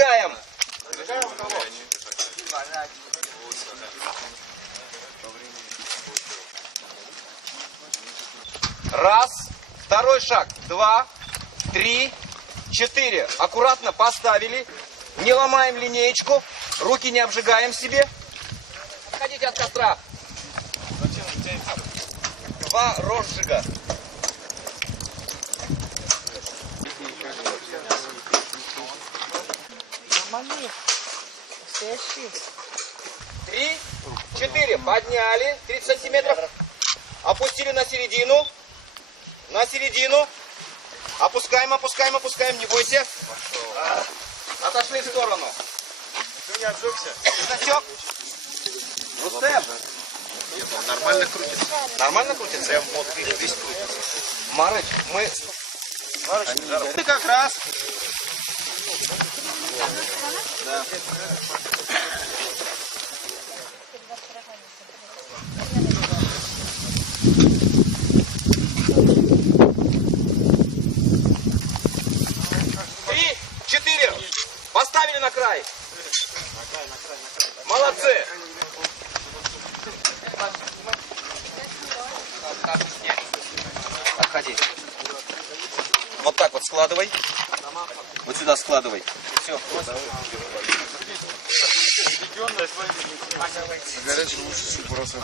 Обжигаем. Раз. Второй шаг. 2, 3, 4. Аккуратно поставили. Не ломаем линеечку. Руки не обжигаем себе. Отходите от костра. 2 розжига. Нормально. Настоящий. 3, 4. Подняли. 30 сантиметров. Опустили на середину. На середину. Опускаем, опускаем, опускаем. Не бойся. Отошли в сторону. Ты не отжегся? Засек. Рустем. Нормально крутится. Нормально крутится? Прям вот весь крутится. Марыч, мы... Ты как раз. Да. Три, 4. Поставили на край. Молодцы. Отходи. Вот так вот складывай. Вот сюда складывай. Все. Горячий лучше, чем просто.